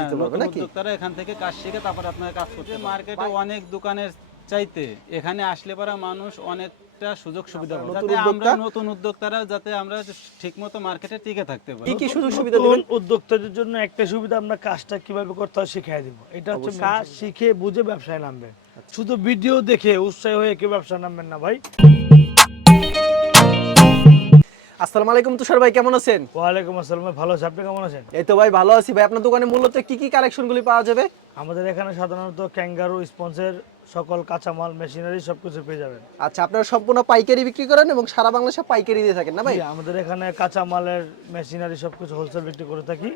দিতে পারবে নাকি? উদ্যোক্তারা এখান থেকে কাজ শিখে তারপর আপনার কাজ করতে মার্কেটে অনেক দোকানের চাইতে এখানে আসলে পরে মানুষ অনেকটা সুযোগ সুবিধা পাবে, যাতে আমরা নতুন উদ্যোক্তারা যাতে আমরা ঠিকমতো মার্কেটে টিকে থাকতে পারি। কি কি সুযোগ সুবিধা দিবেন? উদ্যোক্তাদের জন্য একটা সুবিধা, আমরা কাজটা কিভাবে করতে হয় শিখিয়ে দিব। এটা হচ্ছে কাজ শিখে বুঝে ব্যবসায় নামবে। শুধু ভিডিও দেখে উৎসাহ হয়ে কেউ ব্যবসা নামবেন না ভাই। আসসালামু আলাইকুম তুষার ভাই, কেমন আছেন? ওয়ালাইকুম আসসালাম, ভালো আছি, আপনি কেমন আছেন? এই তো ভাই ভালো আছি ভাই। আপনার দোকানে মূলত কি কি কালেকশনগুলি পাওয়া যাবে? আমাদের এখানে সাধারণত ক্যাঙ্গারু স্পন্সের সকল কাঁচামাল, মেশিনারি সবকিছু পেয়ে যাবেন। আচ্ছা, আপনারা সম্পূর্ণ পাইকারি বিক্রি করেন এবং সারা বাংলাদেশে পাইকারি দিয়ে থাকেন না ভাই? আমাদের এখানে কাঁচামালের, মেশিনারি সবকিছু হোলসেল বিক্রি করে থাকি,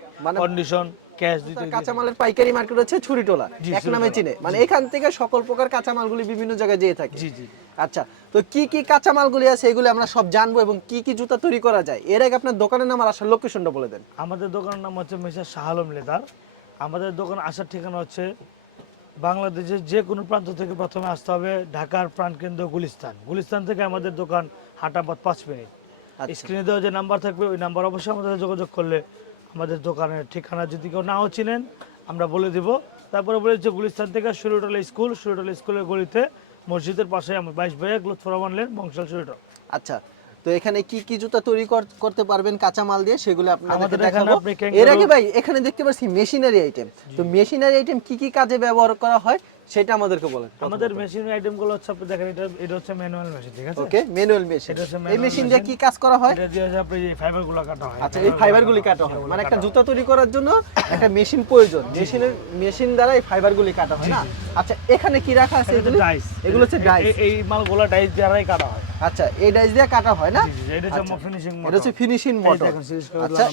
কন্ডিশন ক্যাশ দিতে। কাঁচামালের পাইকারি মার্কেট হচ্ছে ছুরিটোলা, এক নামে চিনে, মানে এখান থেকে সকল প্রকার কাঁচামালগুলি বিভিন্ন জায়গায় যেয়ে থাকে। জি জি। আচ্ছা, তো কি কি কাঁচামালগুলি আছে এগুলো আমরা সব জানবো এবং কি কি জুতা তৈরি করা যায়। এর আগে আপনার দোকানের নাম আর আসার লোকেশনটা বলে দেন। আমাদের দোকানের নাম হচ্ছে মিস্টার শাহ আলম লেদার। আমাদের দোকান আসার ঠিকানা হচ্ছে বাংলাদেশের যে কোনো প্রান্ত থেকে প্রথমে আসতে হবে ঢাকার প্রাণকেন্দ্র গুলিস্তান। গুলিস্তান থেকে আমাদের দোকান হাঁটা পথ 5 মিনিট। স্ক্রিনে দেওয়া যে নাম্বার থাকবে ওই নাম্বার অবশ্যই আমাদের সাথে যোগাযোগ করলে আমাদের দোকানের ঠিকানা যদি কেউ নাও চিনেন আমরা বলে দিব। তারপরে বলেছে গুলিস্তান থেকে সুরিটোলা স্কুল, সুরিটোলা স্কুলের গলিতে মসজিদের পাশে আমার 22 ভাইয়া লুৎফর রহমান লেন, বংশাল সুরিটোলা। আচ্ছা, তো এখানে কি কি জুতা তৈরি করতে পারবেন কাঁচামাল দিয়ে সেগুলো আপনাদের দেখাবো। দেখাবো। এর আগে ভাই এখানে দেখতে পাচ্ছি মেশিনারি আইটেম, তো মেশিনারি আইটেম কি কি কাজে ব্যবহার করা হয় সেটা আমাদেরকে বলেন। আমাদের মেশিনারি আইটেমগুলো হচ্ছে আপনি দেখেন, এটা হচ্ছে ম্যানুয়াল মেশিন, ঠিক আছে? ওকে, ম্যানুয়াল মেশিন। এই মেশিন দিয়ে কি কাজ করা হয়? এটা দিয়ে আপনি এই ফাইবারগুলো কাটা হয়। আচ্ছা, এই ফাইবারগুলি কাটা হয়, মানে একটা জুতা তৈরি করার জন্য একটা মেশিন প্রয়োজন, মেশিন দ্বারা এই ফাইবারগুলি কাটা হয় না? আচ্ছা, এখানে কি রাখা আছে এগুলো? ডাইস। এগুলো হচ্ছে ডাইস। এই মালগুলো ডাইস দিয়েই কাটা হয়। আচ্ছা, এই ডাইস দিয়ে কাটা হয় না? এটা হচ্ছে ফিনিশিং মোটর। এটা হচ্ছে ফিনিশিং মোটর। আচ্ছা,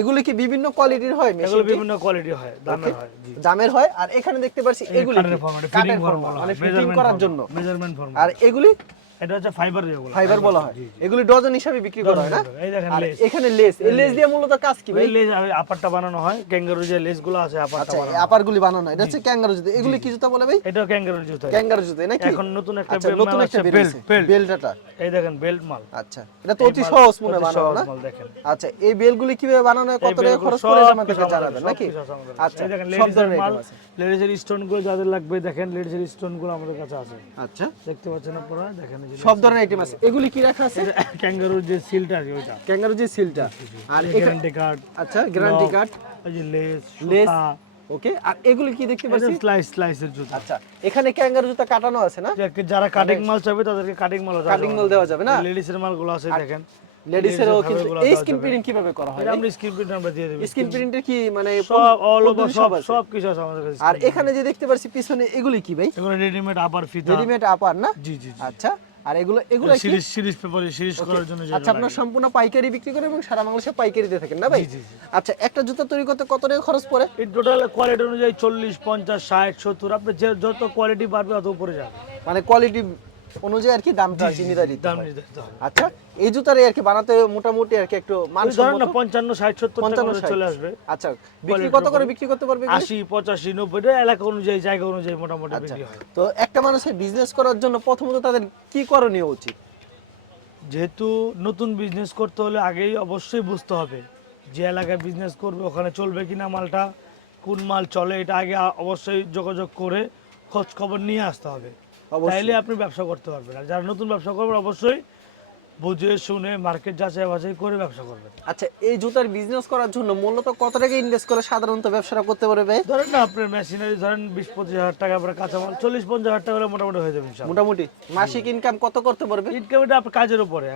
এগুলো কি বিভিন্ন কোয়ালিটির হয়? এগুলো বিভিন্ন কোয়ালিটি হয়, দামের হয়। জি, দামের হয়। আর এখানে দেখতে পাচ্ছি এগুলো ফিটিং ফর্মুলা, মানে ফিটিং করার জন্য মেজারমেন্ট ফর্মুলা। আর এগুলি এটা হচ্ছে ফাইবার, যেগুলো ফাইবার বলা হয়। এগুলি ডজন হিসাবে বিক্রি করা হয় না? এই দেখেন আর লেস। এখানে লেস, এই লেস দিয়ে মূলত কাজ কি ভাই? এই লেস আপারটা বানানো হয়, ক্যাঙ্গারু যে লেসগুলো আছে আপারটা আচ্ছা, বানানো। আপারগুলি বানানো হয়। এটা হচ্ছে ক্যাঙ্গারু জুতা। এগুলি কি জুতা বলে ভাই? এটা ক্যাঙ্গারু জুতা। ক্যাঙ্গারু জুতা নাকি? এখন নতুন একটা নতুন একটা বেল্টটা। এই দেখেন বেল্ট মাল। আচ্ছা, এটা তো অতি সহজ মনে বানানো না? দেখেন। আচ্ছা, এই বেলগুলি কিভাবে বানানো হয়, কত টাকা খরচ করে আমাদেরকে জানাবেন নাকি? আচ্ছা, এই দেখেন সব ধরনের মাল, আইটেম আছে। লেডিসের স্টোনগুলো যাদের লাগবে দেখেন, লেডিসের স্টোনগুলো আমাদের কাছে আছে। আচ্ছা, দেখতে পাচ্ছেন আপনারা, দেখেন এই যে সব ধরনের আইটেম আছে। এগুলি কি রাখা আছে? ক্যাঙ্গারুর যে সিলটা আছে ওইটা, ক্যাঙ্গারু যে সিলটা। আর গ্যারান্টি কার্ড। আচ্ছা, গ্যারান্টি কার্ড, এই যে লেস, লেস। সুতা। ওকে, আর এগুলি কি দেখতে পাচ্ছি? স্লাইসের জুতা। আচ্ছা, এখানে ক্যাঙ্গারু জুতা কাটানো আছে না? যারা কাটিং মাল চাইবে তাদেরকে কাটিং মাল দেওয়া যাবে না? লেডিসের মালগুলো আছে দেখেন। লেডিসেরও কিন্তু এই স্ক্রিন প্রিন্টিং কিভাবে করা হয়? আমরা স্ক্রিন প্রিন্ট আমরা দিয়ে দেব। স্ক্রিন প্রিন্টের কি মানে সব অল ওভার সব কিছু আছে আমাদের কাছে। আর এখানে যে দেখতে পাচ্ছি পিছনে এগুলি কি ভাই? এগুলো রেডিমেড আপার ফিতা। রেডিমেড আপার না? জি জি। আচ্ছা, আর এগুলো কি? সিরিজ পেপারে সিরিজ করার জন্য যেটা। আচ্ছা, আপনারা সম্পূর্ণ পাইকারি বিক্রি করেন এবং সারা বাংলাদেশে পাইকারি দিয়ে থাকেন না ভাই? জি জি। আচ্ছা, একটা জুতা তৈরি করতে কত টাকা খরচ পড়ে? এই টোটাল কোয়ালিটি অনুযায়ী 40, 50, 60, 70, আপনি যত কোয়ালিটি বাড়বে তত উপরে যাবে। মানে কোয়ালিটি অনুযায়ী আর কি দামটা নির্ধারিত দাম হয়। নির্ধারিত হয়। আচ্ছা, এই জুতার আর কি বানাতে মোটামুটি আর কি একটু ধরেন না 55, 60, 70 টাকা করে 55, চলে আসবে। আচ্ছা, বিক্রি কত করে বিক্রি করতে পারবে? 80, 85, 90 এলাকা অনুযায়ী, জায়গা অনুযায়ী মোটামুটি বিক্রি হয়। তো একটা মানুষের বিজনেস করার জন্য প্রথমত তাদের কি করণীয় উচিত? যেহেতু নতুন বিজনেস করতে হলে আগেই অবশ্যই বুঝতে হবে যে এলাকায় বিজনেস করবে ওখানে চলবে কিনা মালটা, কোন মাল চলে, এটা আগে অবশ্যই যোগাযোগ করে খোঁজ খবর নিয়ে আসতে হবে। তাইলে আপনি ব্যবসা করতে পারবেন। আর যারা নতুন ব্যবসা করবেন অবশ্যই বুঝে শুনে মার্কেট যাচাই বাছাই করে ব্যবসা করবেন। আচ্ছা, এই জুতার বিজনেস করার জন্য মূলত কত টাকা ইনভেস্ট করে সাধারণত ব্যবসাটা করতে পারবে? ধরেন না আপনার মেশিনারি ধরেন 20-25 হাজার টাকা, আপনার কাঁচামাল 40-50 হাজার টাকা হলে মোটামুটি হয়ে যাবে ইনশাআল্লাহ। মোটামুটি মাসিক ইনকাম কত করতে পারবে? ইনকাম এটা আপনার কাজের উপরে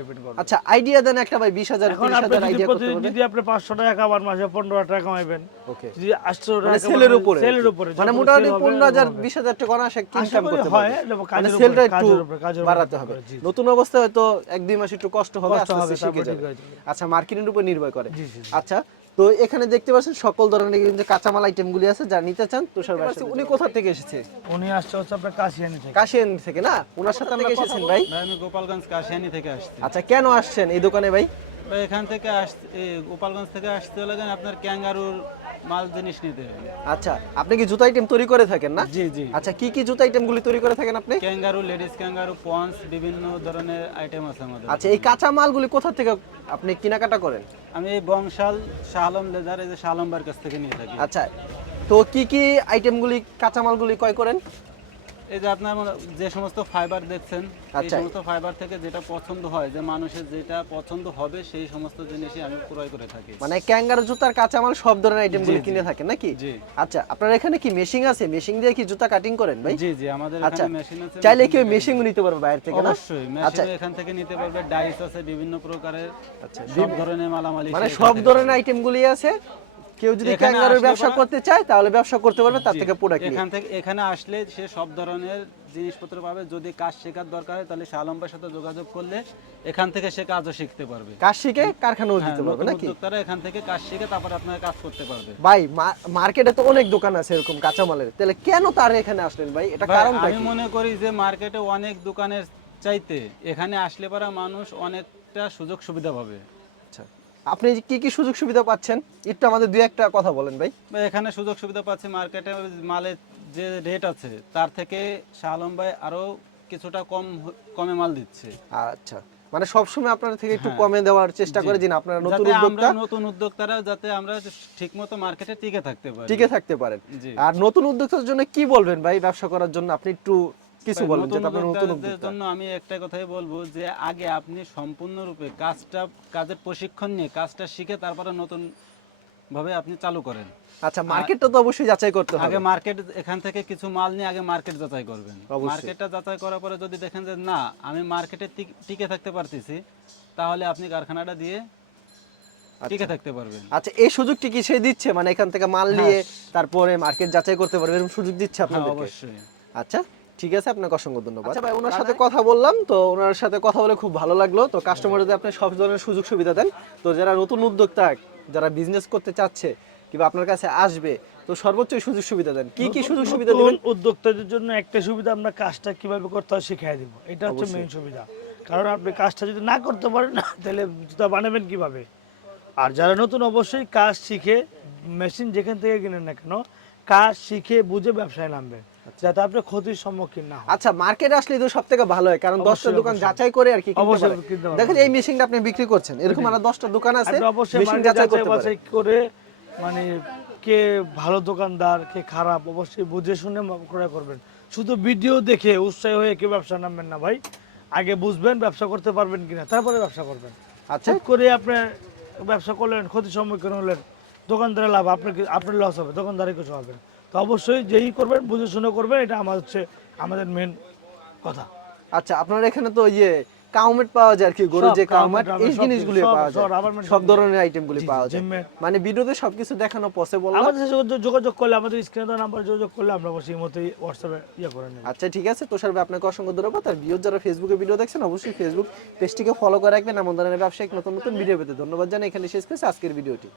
ডিপেন্ড করে। আচ্ছা, আইডিয়া দেন একটা ভাই, 20,000 এখন 30,000 আইডিয়া করতে পারবে। যদি আপনি 500 টাকা কামান মাসে 15,000 টাকা কামাইবেন, ওকে, যদি 800 টাকা সেলের উপরে মানে যত মোটামুটি sale হবে, 15,000 20,000 টাকা অনায়াসে ইনকাম করতে হয়, পারবে। এবং মানে কাজের সেলটা উপরে, একটু কাজের উপরে বাড়াতে হবে। জি। নতুন অবস্থায় হয়তো 1-2 মাস একটু কষ্ট হবে, আস্তে আস্তে শিখে তারপর যাবে। ঠিক হয়ে যাবে। আচ্ছা, মার্কেটের উপর নির্ভর করে। জি জি। আচ্ছা, তো এখানে দেখতে পাচ্ছেন সকল ধরনের কিন্তু কাঁচামাল আইটেমগুলি আছে, যা নিতে চান তুষার ভাই। উনি কোথা থেকে এসেছে? উনি আসছে হচ্ছে আপনার কাশিয়ানি থেকে। কাশিয়ানি থেকে না? ওনার সাথে আমরা এসেছেন ভাই? ভাই, আমি গোপালগঞ্জ কাশিয়ানি থেকে আসছি। আচ্ছা, কেন আসছেন এই দোকানে ভাই? ভাই, এখান থেকে গোপালগঞ্জ থেকে আসতে লাগেন আপনার ক্যাঙ্গারুর মাল জিনিস নিতে হবে। আচ্ছা, আপনি কি জুতা আইটেম তৈরি করে থাকেন না? জি জি। আচ্ছা, কি কি জুতা আইটেমগুলি তৈরি করে থাকেন আপনি? ক্যাঙ্গারু, লেডিস ক্যাঙ্গারু, পন্স, বিভিন্ন ধরনের আইটেম আছে আমাদের। আচ্ছা, এই কাঁচা মালগুলি কোথা থেকে আপনি কেনাকাটা করেন? আমি এই বংশাল শাহ আলম লেদার, এই যে শাহ আলম ভাইয়ের কাছ থেকে নিয়ে থাকি। আচ্ছা, তো কি কি আইটেমগুলি কাঁচা মালগুলি ক্রয় করেন? এই যে আপনার যে সমস্ত ফাইবার দেখছেন, এই আচ্ছা। সমস্ত ফাইবার থেকে যেটা পছন্দ হয়, যে মানুষের যেটা পছন্দ হবে সেই সমস্ত জিনিসই আমি ক্রয় করে থাকি। মানে ক্যাঙ্গারু জুতার কাঁচা মাল সব ধরনের আইটেমগুলি জি, জি। কিনে থাকেন নাকি? জি। আচ্ছা, আপনার এখানে কি মেশিং আছে? মেশিং দিয়ে কি জুতা কাটিং করেন ভাই? জি জি, আমাদের আচ্ছা, এখানে মেশিন আছে। চাইলে কেউ মেশিং নিতে পারবে বাইরে থেকে না? অবশ্যই আচ্ছা, মেশিন এখান থেকে নিতে পারবে, ডাইস আছে বিভিন্ন প্রকারের, আচ্ছা, সব ধরনের মালামাল মানে এখান সব থেকে ধরনের পাবে। আইটেমগুলি আছে। কেউ যদি এখানে ক্যাঙ্গারুর আসলে ব্যবসা পরে- করতে চায় তাহলে ব্যবসা করতে পারবে তার জি, থেকে প্রোডাক্ট নিয়ে। এখানে আসলে সে সব ধরনের জিনিসপত্র পাবে। যদি কাজ শেখার দরকার হয় তাহলে শাহ আলম ভাইয়ের সাথে যোগাযোগ করলে এখান থেকে সে কাজও শিখতে পারবে। কাজ শিখে কারখানাও হ্যাঁ, দিতে পারবে নতুন নাকি? উদ্যোক্তারা এখান থেকে কাজ শিখে তারপরে আপনার কাজ করতে পারবে। ভাই, মার্কেটে তো অনেক দোকান আছে এরকম কাঁচামালের, তাহলে কেন তার এখানে আসলেন ভাই? এটা ভাই, কারণটা আমি কি? মনে করি যে মার্কেটে অনেক দোকানের চাইতে এখানে আসলে পরে মানুষ অনেকটা সুযোগ সুবিধা পাবে। আচ্ছা, আপনি কি কি সুযোগ সুবিধা পাচ্ছেন একটু আমাদের দুই একটা কথা বলেন ভাই। বা এখানে সুযোগ সুবিধা পাচ্ছে, মার্কেটে মালের যে রেট আছে তার থেকে শাহ আলম ভাই আরো কিছুটা কমে মাল দিচ্ছে। আচ্ছা, মানে সবসময় আপনার থেকে একটু হ্যাঁ। কমে দেওয়ার চেষ্টা জি। করে যে আপনারা নতুন যাতে উদ্যোক্তা আমরা নতুন উদ্যোক্তারা যাতে আমরা ঠিকমতো মার্কেটে টিকে থাকতে পারি। টিকে থাকতে পারেন। জি। আর নতুন উদ্যোক্তার জন্য কি বলবেন ভাই ব্যবসা করার জন্য? আপনি একটু কিছু ভাই, বলবেন নতুন যেটা আপনার নতুন উদ্যোক্তাদের উদ্যোক্তা। জন্য আমি একটা কথাই বলবো যে আগে আপনি সম্পূর্ণরূপে কাজের প্রশিক্ষণ নিয়ে কাজটা শিখে তারপরে নতুন ভাবে আপনি চালু করেন। আচ্ছা, মার্কেটটা তো অবশ্যই যাচাই করতে হবে। আগে মার্কেট এখান থেকে কিছু মাল নিয়ে আগে মার্কেট যাচাই করবেন। অবশ্যই। মার্কেটটা যাচাই করার পরে যদি দেখেন যে না আমি মার্কেটে টিকে থাকতে পারতেছি, তাহলে আপনি কারখানাটা দিয়ে টিকে থাকতে পারবেন। আচ্ছা, এই সুযোগটি কি সে দিচ্ছে? মানে এখান থেকে মাল নিয়ে তারপরে মার্কেট যাচাই করতে পারবে এরকম সুযোগ দিচ্ছে হ্যাঁ, আপনাদেরকে? অবশ্যই। আচ্ছা, ঠিক আছে, আপনাকে অসংখ্য ধন্যবাদ। আচ্ছা ভাই, ওনার সাথে কথা বললাম, তো ওনার সাথে কথা বলে খুব ভালো লাগলো। তো কাস্টমারদের আপনি সব ধরনের সুযোগ সুবিধা দেন। তো যারা নতুন উদ্যোক্তা, যারা বিজনেস করতে চাচ্ছে কিংবা আপনার কাছে আসবে, তো সর্বোচ্চ সুযোগ সুবিধা দেন। কি কি সুযোগ সুবিধা দিবেন? নতুন উদ্যোক্তাদের জন্য একটা সুবিধা, আমরা কাজটা কিভাবে করতে হয় শিখিয়ে দিব, এটা হচ্ছে মেইন সুবিধা। কারণ আপনি কাজটা যদি না করতে পারেন তাহলে জুতা বানাবেন কিভাবে? আর যারা নতুন অবশ্যই কাজ শিখে, মেশিন যেখান থেকে কিনেন না কেন, কাজ শিখে বুঝে ব্যবসায় নামবেন, যাতে আপনি ক্ষতির সম্মুখীন না হন। আচ্ছা, মার্কেটে আসলে তো সবথেকে ভালো হয়, কারণ 10টা অবশ্যই, দোকান অবশ্যই। যাচাই করে আর কি কিনতে অবশ্যই পারে। কিনতে পারবেন। দেখেন এই মেশিনটা আপনি বিক্রি করছেন, এরকম আর 10টা দোকান আছে আপনি অবশ্যই মেশিন মার্কেট যাচাই করতে পারে। বাছাই করে, মানে কে ভালো দোকানদার কে খারাপ অবশ্যই বুঝে শুনে ক্রয় করবেন। শুধু ভিডিও দেখে উৎসাহী হয়ে কেউ ব্যবসা নামবেন না ভাই। আগে বুঝবেন ব্যবসা করতে পারবেন কিনা, তারপরে ব্যবসা করবেন। আচ্ছা, হুট করে আপনি ব্যবসা করলেন, ক্ষতির সম্মুখীন হলেন, দোকানদারের লাভ, আপনার লস হবে, দোকানদারের কিছু হবে। তো অবশ্যই যেই করবেন বুঝে শুনে করবেন, এটা আমাদের মেন কথা। আচ্ছা, আপনার এখানে তো কাউমেট পাওয়া যায় আর কি, গরুর সব যে কাউমেট, কাউমেট, এই সব জিনিসগুলো সব পাওয়া যায়, রাবার ম্যাট সব সব ধরনের আইটেমগুলি জি, পাওয়া জি, যায়। জিমম্যাট। মানে ভিডিওতে সবকিছু দেখানো পসিবল না। আমাদের সাথে যোগাযোগ করলে, আমাদের স্ক্রিনে দেওয়া নাম্বার যোগাযোগ করলে আমরা অবশ্যই মতোই হোয়াটসঅ্যাপে করে নেব। আচ্ছা, ঠিক আছে, তুষার ভাই আপনাকে অসংখ্য ধন্যবাদ। আর ভিউয়ার যারা ফেসবুকে ভিডিও দেখছেন অবশ্যই ফেসবুক পেজটিকে ফলো করে রাখবেন এমন ধরনের ব্যবসায়িক নতুন নতুন ভিডিও পেতে। ধন্যবাদ জানাই, এখানে শেষ করছি আজকের ভিডিওটি।